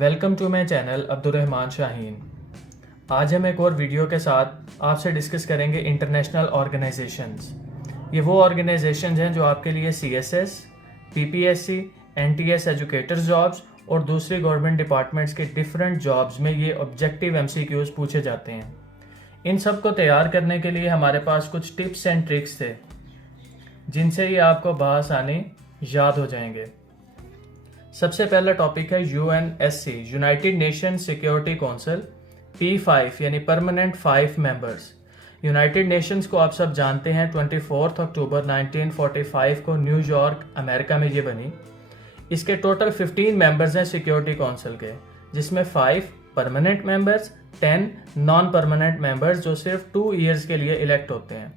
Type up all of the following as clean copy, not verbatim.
Welcome to my channel Abdurrahman Shaheen. आज हम एक और वीडियो के साथ आपसे डिस्कस करेंगे इंटरनेशनल ऑर्गेनाइजेशंस। ये वो ऑर्गेनाइजेशंस हैं जो आपके लिए CSS, PPSC, NTS educator jobs और दूसरी गवर्नमेंट डिपार्टमेंट्स के डिफरेंट जॉब्स में ये ऑब्जेक्टिव MCQs पूछे जाते हैं। इन सब को तैयार करने के लिए हमारे पास कुछ टिप्स एंड ट्रिक्स थे जिनसे ये आपको बआसानी याद हो जाएंगे। सबसे पहला टॉपिक है UNSC, United nation security council, P5 यानी परमानेंट 5 मेंबर्स। यूनाइटेड नेशंस को आप सब जानते हैं 24 अक्टूबर 1945 को न्यूयॉर्क अमेरिका में ये बनी। इसके टोटल 15 मेंबर्स हैं सिक्योरिटी काउंसिल के, जिसमें 5 permanent members, 10 non permanent members जो सिर्फ 2 ईयर्स के लिए इलेक्ट होते हैं।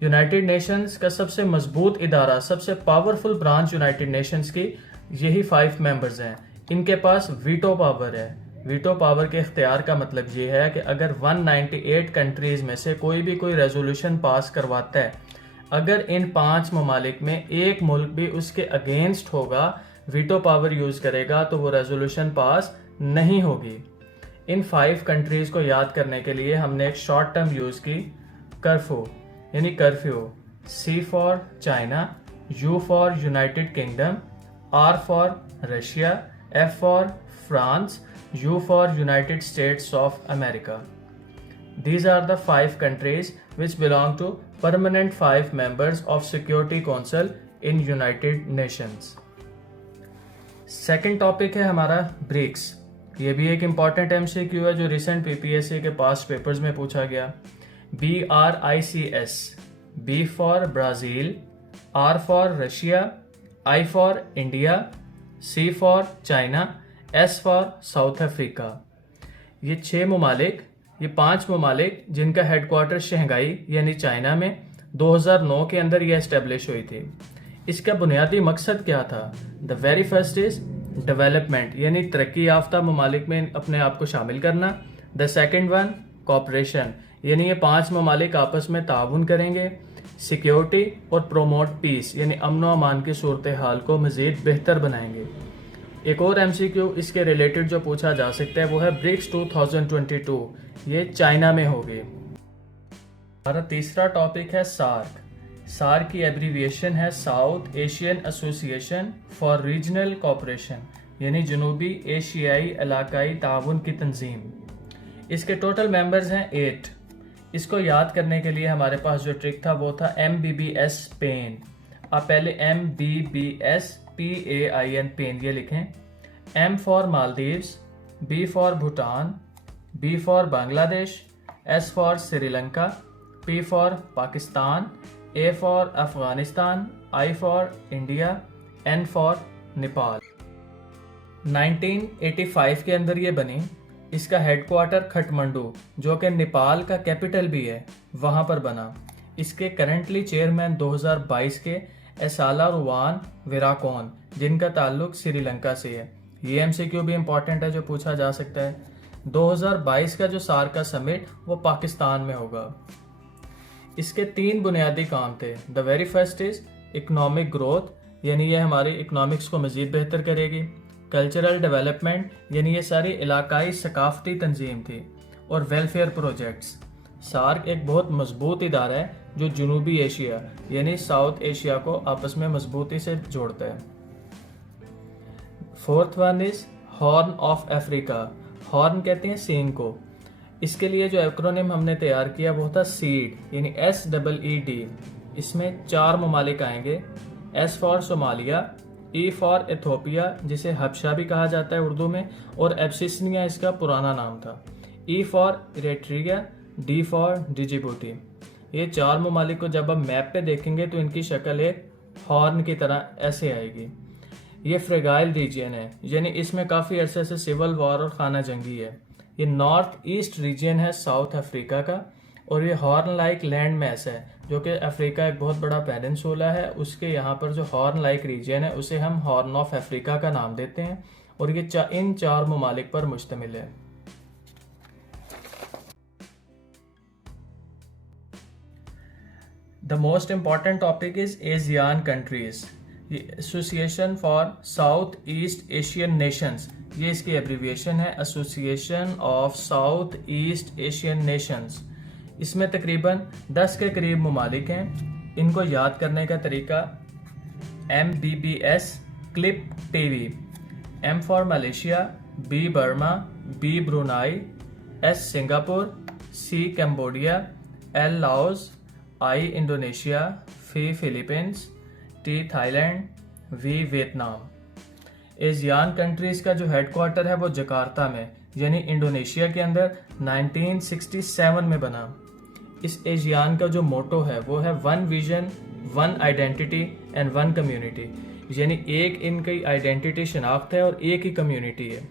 यूनाइटेड नेशंस का सबसे मजबूत इदारा, सबसे पावरफुल ब्रांच यूनाइटेड नेशंस की यही 5 मेंबर्स हैं। इनके पास वीटो पावर है। वीटो पावर के इख्तियार का मतलब ये है कि अगर 198 कंट्रीज में से कोई भी कोई रेजोल्यूशन पास करवाता है, अगर इन 5 ममालिक में एक मुल्क भी उसके अगेंस्ट होगा, वीटो पावर यूज करेगा, तो वो रेजोल्यूशन पास नहीं होगी। इन 5 कंट्रीज को याद करने के लिए हमने एक शॉर्ट टर्म यूज की, कर्फ्यू यानी curfew. C for China, U for United kingdom, R for Russia, F for France, U for United States of America. These are the 5 countries which belong to permanent 5 members of Security Council in United Nations. Second topic है हमारा BRICS। ये भी एक important MCQ है जो recent PPSC के past papers में पूछा गया। BRICS, B for Brazil, R for Russia, I for India, C for China, S for South Africa। ये 6 ममालिक, ये 5 ममालिक जिनका हेडक्वार्टर शंघाई यानी चाइना में 2009 के अंदर ये एस्टेब्लिश हुई थी। इसका बुनियादी मकसद क्या था? The very first is development यानी तरक्की याफ्ता ममालिक में अपने आप को शामिल करना। द सेकेंड वन कॉपरेशन यानी ये 5 ममालिक आपस में ताउन करेंगे। सिक्योरिटी और प्रोमोट पीस यानी अमन व अमान की सूरत हाल को मज़ीद बेहतर बनाएंगे। एक और MCQ इसके रिलेटेड जो पूछा जा सकता है वो है ब्रिक्स 2022, ये चाइना में होगी। हमारा तीसरा टॉपिक है सार्क। सार्क की एब्रीविएशन है south Asian association for regional cooperation यानी जनूबी एशियाई इलाकाई ताउन की तंजीम। इसके टोटल मेंबर्स हैं 8। इसको याद करने के लिए हमारे पास जो ट्रिक था वो था MBBS पेन। आप पहले MBBS PAIN पेन ये लिखें। M for Maldives, B for Bhutan, B for Bangladesh, S for Sri Lanka, P for Pakistan, A for Afghanistan, I for India, N for Nepal. 1985 के अंदर ये बनी। इसका हेडक्वार्टर खटमंडू जो कि नेपाल का कैपिटल भी है वहाँ पर बना। इसके करंटली चेयरमैन 2022 के एसाला रुवान विराकोन जिनका ताल्लुक श्रीलंका से है। ये MCQ भी इम्पॉर्टेंट है जो पूछा जा सकता है। 2022 का जो सार्क का समिट वो पाकिस्तान में होगा। इसके 3 बुनियादी काम थे। The very first is economic growth यानी ये हमारी इकोनॉमिक्स को मज़ीद बेहतर करेगी। कल्चरल डेवलपमेंट यानी ये सारी इलाकाई सकाफती तंजीम थी। और वेलफेयर प्रोजेक्ट्स। सार्क एक बहुत मजबूत इदारा है जो जनूबी एशिया यानी साउथ एशिया को आपस में मजबूती से जोड़ता है। Fourth one is horn of Africa. Horn कहते हैं सींग को। इसके लिए जो एक्रोनिम हमने तैयार किया वो था सीड यानी SEED। इसमें 4 ममालिक आएंगे। S for Somalia, E for Ethiopia जिसे हबशा भी कहा जाता है उर्दू में, और एब्सिसिनिया इसका पुराना नाम था। E for Eritrea, D for Djibouti. ये 4 ममालिक को जब हम मैप पे देखेंगे तो इनकी शक्ल एक हॉर्न की तरह ऐसे आएगी। ये फ्रेगाइल रीजन है यानी इसमें काफ़ी अरसे से सिविल वॉर और खाना जंगी है। ये नॉर्थ ईस्ट रीजन है साउथ अफ्रीका का, और ये हॉर्न लाइक लैंड मैस है जो कि अफ्रीका एक बहुत बड़ा पेनिनसुला है। उसके यहाँ पर जो हॉर्न लाइक रीजन है उसे हम हॉर्न ऑफ अफ्रीका का नाम देते हैं, और ये इन 4 ममालिक पर मुश्तमिल है। The most important topic is ASEAN countries. ये Association for South East Asian Nations, ये इसकी एब्रीविएशन है, Association of South East Asian Nations. इसमें तकरीबन 10 के करीब ममालिक हैं। इनको याद करने का तरीका MBBS clip TV, M for Malaysia, B Burma, B Brunei, S Singapore, C Cambodia, L Laos, I Indonesia, F Philippines, T Thailand, V Vietnam. ASEAN countries का जो हेडक्वार्टर है वो जकार्ता में यानी इंडोनेशिया के अंदर 1967 में बना। इस एशियान का जो मोटो है वो है one vision, one identity and one community, यानी एक इनकी आइडेंटिटी शनाख्त है और एक ही कम्युनिटी है।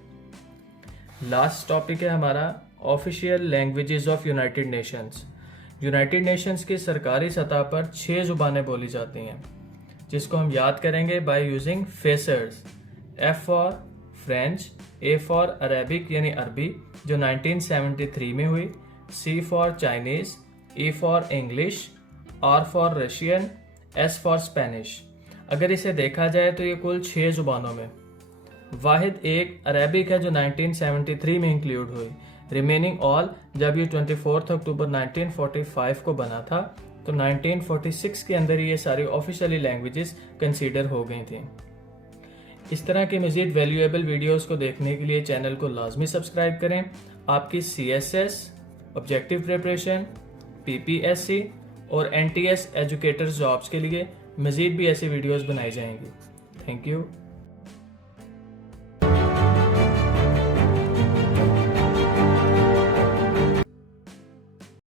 लास्ट टॉपिक है हमारा official languages of United Nations. United Nations की सरकारी सतह पर 6 ज़ुबानें बोली जाती हैं, जिसको हम याद करेंगे by using freshers. F for French, A for Arabic यानी अरबी जो 1973 में हुई, C for Chinese, E for English, R for Russian, S for Spanish. अगर इसे देखा जाए तो ये कुल 6 ज़ुबानों में वाहिद एक अरेबिक है जो 1973 में इंक्लूड हुई। रिमेनिंग ऑल जब ये 24 अक्टूबर 1945 को बना था तो 1946 के अंदर ये सारी ऑफिशियली लैंग्वेजेस कंसीडर हो गई थी। इस तरह की मज़ीद वैल्यूएबल वीडियोस को देखने के लिए चैनल को लाजमी सब्सक्राइब करें। आपकी CSS, ऑब्जेक्टिव प्रिपरेशन, PPSC और NTS एजुकेटर्स जॉब्स के लिए मज़ीद भी ऐसी वीडियोस बनाई जाएंगी। Thank you.